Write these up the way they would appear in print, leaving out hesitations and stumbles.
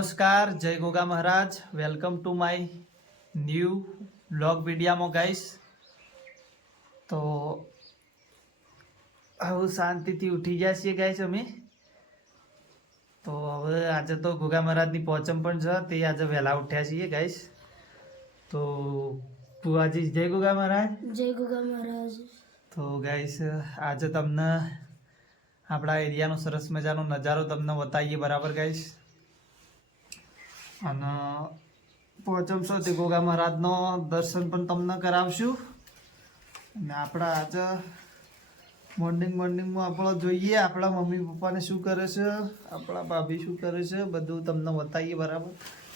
નમસ્કાર, જય Goga Maharaj. Welcome to my new blog વિડીયામાં ગાઈસ. તો હવે શાંતિથી ઉઠી ગયા છીએ ગાઈસ અમે. તો હવે આજે તો ગોગા મહારાજની પોચમ પણ છે, તે આજે વહેલા ઉઠ્યા છીએ ગાઈસ. તો પુવાજી જય ગોગા મહારાજ. જય ગોગા મહારાજ. તો ગાઈસ આજે તમને આપણા એરિયાનો સરસ મજાનો નજારો તમને બતાવીએ, બરાબર ગાઈસ. અને પોચમ છો તે ગોગા મહારાજનો દર્શન પણ તમને કરાવશું. અને આપણા આજે મોર્નિંગમાં આપણે જોઈએ આપણા મમ્મી પપ્પાને શું કરે છે, આપણા ભાભી શું કરે છે, બધું તમને બતાવીએ, બરાબર.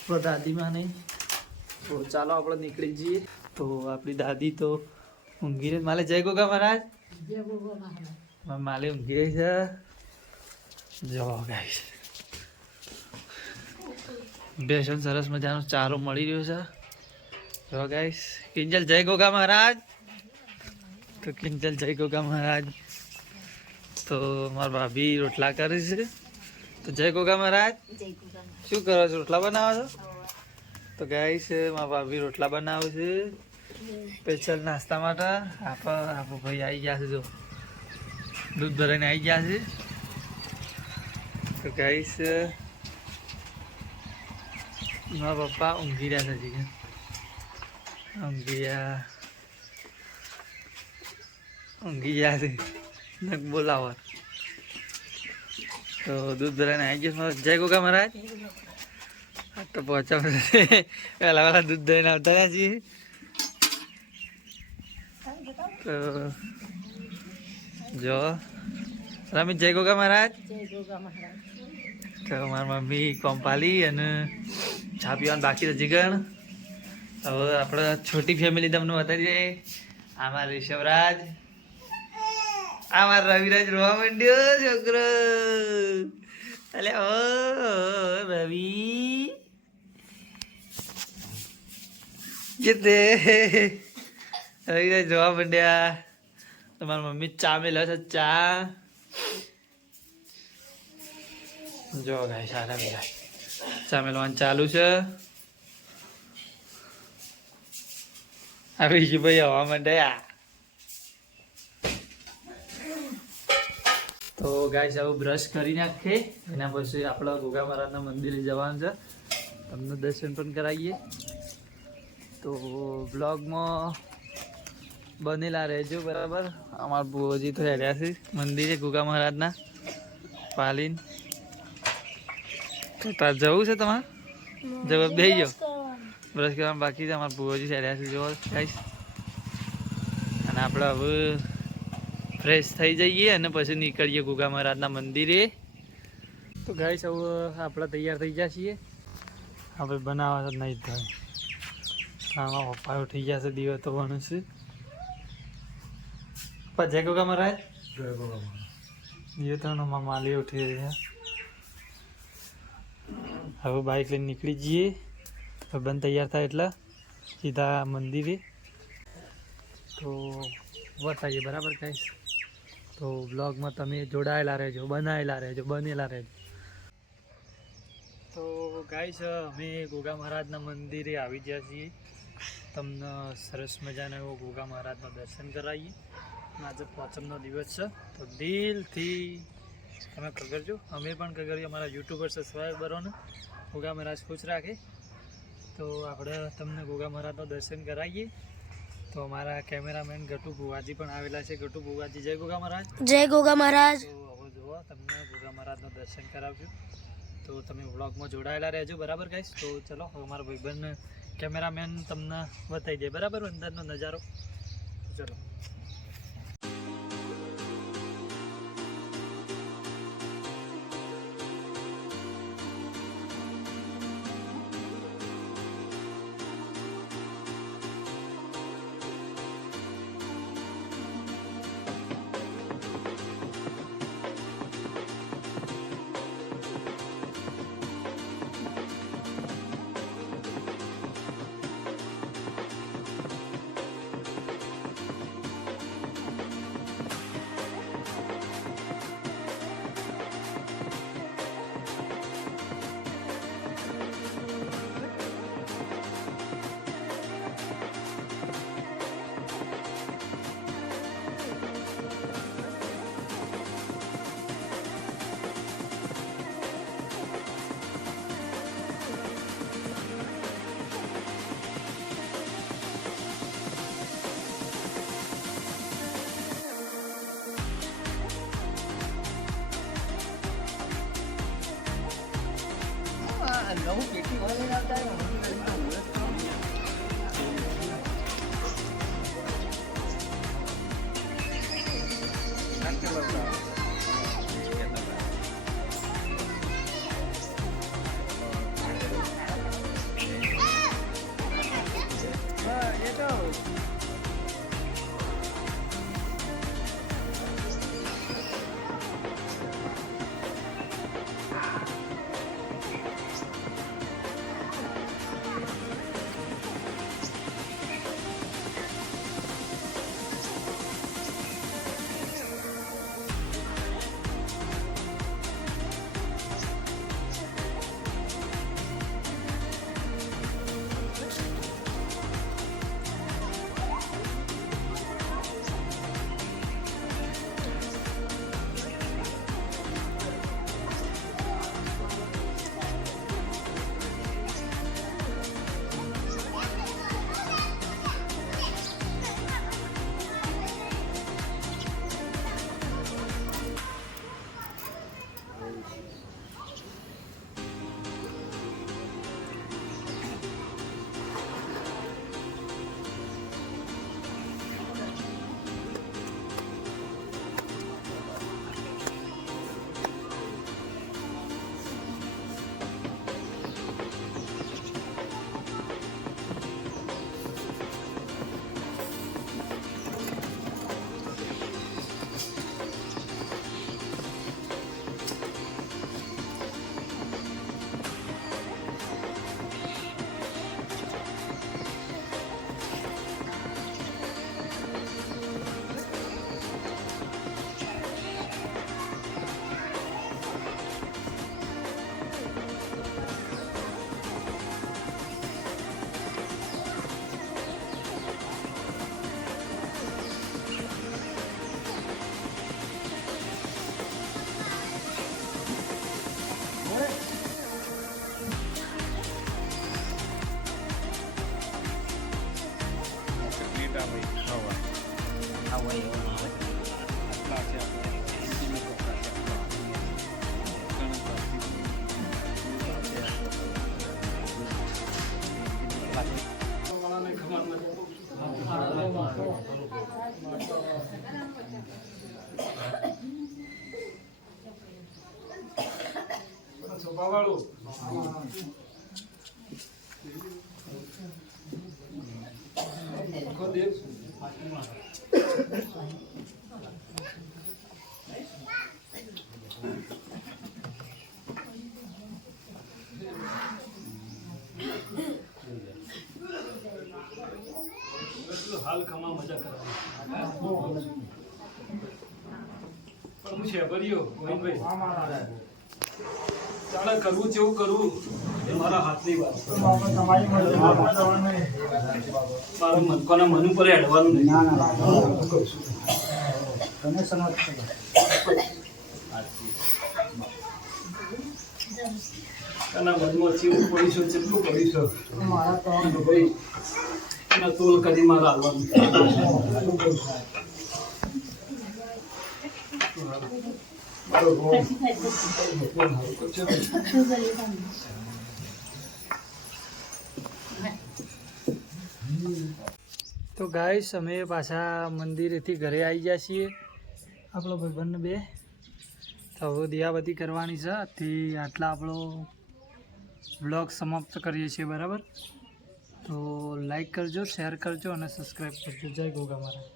તો દાદીમાં નહીં, તો ચાલો આપણે નીકળી જઈએ. તો આપણી દાદી તો ઊંઘી રહી. માલે જય ગોગા મહારાજ. જય ગોગા મહારાજ. માલે ઊંઘી રહી છે. જો ગાઈસ બેસન સરસ મજાનો ચારો મળી રહ્યો છે. જો ગાઈસ કિંજલ જય ગોગા મહારાજ. તો કિંજલ જય ગોગા મહારાજ. તો મારા ભાભી રોટલા કરે છે. તો જય ગોગા મહારાજ. જય ગોગા મહારાજ. શું કરો છો? રોટલા બનાવો છો? તો ગાઈસ મારા ભાભી રોટલા બનાવે છે સ્પેશિયલ નાસ્તા માટે. આપો ભાઈ આવી ગયા છે, જો દૂધ ભરાઈને આવી ગયા છે. તો ગાઈસ મારા પપ્પા ઊંઘી રહ્યા છે. ઊંઘી ગયા છે. નક બોલાવો. તો દૂધ ભરાઈને આવી ગયો. જય ગોગા મહારાજ. તો પહોંચા પહેલા દૂધ દઈને આવતા રહ્યા છીએ. તો જો રમી જય ગોગા મહારાજ. જય ગોગા મહારાજ. તો મારી મમ્મી કોમ્પાલી અને ચા પીવાનું બાકી છે જીગણ. હવે આપણે છોટી ફેમિલી તમને બતાવી દઈએ. આમાં ઋષભરાજ, આમાં રવિરાજ રોવા માંડ્યો છોકરો. અલે ઓ રવિ કે રવિરાજ રોવા માંડ્યા. તમારી મમ્મી ચા મેલે છે. ચા જો ગાય સારા બી ગાય ચા મેલવાનું ચાલુ છે. આવી ભાઈ હવા માંડ્યા. તો ગાઈસ હવે બ્રશ કરી નાખીએ, એના પછી આપણા ગોગા મહારાજના મંદિરે જવાનું છે. તમને દર્શન પણ કરાવીએ. તો બ્લોગમાં બનેલા રહેજો, બરાબર. અમારા બુઓજી તો હેડ્યા છે મંદિરે ગોગા મહારાજના પાલીન. તો તાર જવું છે તમારે? જવાબ દઈ ગયો. બ્રશ કરવાનું બાકી છે. અમારા બુઓજી હેડ્યા છે, જો ગાઈસ. અને આપણે હવે ફ્રેશ થઈ જઈએ અને પછી નીકળીએ ગોગા મહારાજના મંદિરે. તો ગાઈસ હવે આપણે તૈયાર થઈ ગયા છીએ. આપણે બનાવવા જ નહીં થાય. આમાં પપ્પા ઉઠી ગયા છે, દિવસ તો ભણું છે. પપ્પા જય ગોગા મહારાજ. જય ગોગા મહારાજ. દિવસ તો માલી ઉઠી રહ્યા. હવે બાઇક લઈને નીકળી જઈએ. બંધ તૈયાર થાય એટલે સીધા મંદિરે. તો બતાવીએ, બરાબર ગાઈસ. તો બ્લોગમાં તમે જોડાયેલા રહેજો, બનેલા રહેજો. તો ગાઈસ અમે ગોગા મહારાજના મંદિરે આવી ગયા છીએ. તમને સરસ મજાનો એવો ગોગા મહારાજના દર્શન કરાવીએ. આજે પોચમનો દિવસ છે, તો દિલથી તમે કગરજો. અમે પણ કગરીએ. અમારા યુટ્યુબર સબસ્ક્રાઈબરોને ગોગા મહારાજ ખુશ રાખે. તો આપણે તમને ગોગા મહારાજનું દર્શન કરાવીએ. તો અમારા કેમેરામેન ગટુ ભુવાજી પણ આવેલા છે. ગટુ ભુવાજી જય ગોગા મહારાજ. જય ગોગા મહારાજ. તો હવે જુઓ તમને ગોગા મહારાજનું દર્શન કરાવજો. તો તમે વ્લોગમાં જોડાયેલા રહેજો, બરાબર ગાઈસ. તો ચલો હવે અમારા ભાઈબંધ કેમેરામેન તમને બતાવી દે, બરાબર, અંદરનો નજારો. ચલો. હાલ ખમા મજા કરવાની પણ હું છે ભર્યો ગોવિંદભાઈ ચાલે કરવું જેવું કરવું એ મારા હાથની વાત મારા કોના મન ઉપર હેડવાનું નહીં તમે સમજ એના મનમાં ચેવું પડીશું કેટલું પડીશું મારા તો ભાઈ એના તોલ કરી મારા હાલવાનું તો ગાઈસ અમે પાછા મંદિરેથી ઘરે આવી ગયા છીએ આપણો ભાઈબંધ બે તો હવે દિયાબત્તી કરવાની છે તે આટલા આપણો વ્લોગ સમાપ્ત કરીએ છીએ બરાબર તો લાઈક કરજો શેર કરજો અને સબસ્ક્રાઈબ કરજો જય ગોગા મહારાજ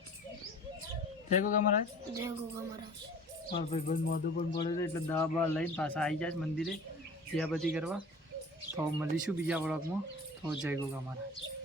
જય ગોગા મહારાજ જય ગોગા મહારાજ મારો ભાઈબંધ મોઢું પણ પડે એટલે દવા બવા લઈને પાછા આવી જાય મંદિરે દિયાબત્તી કરવા તો મળીશું બીજા વ્લોગમાં તો જય ગોગા મહારાજ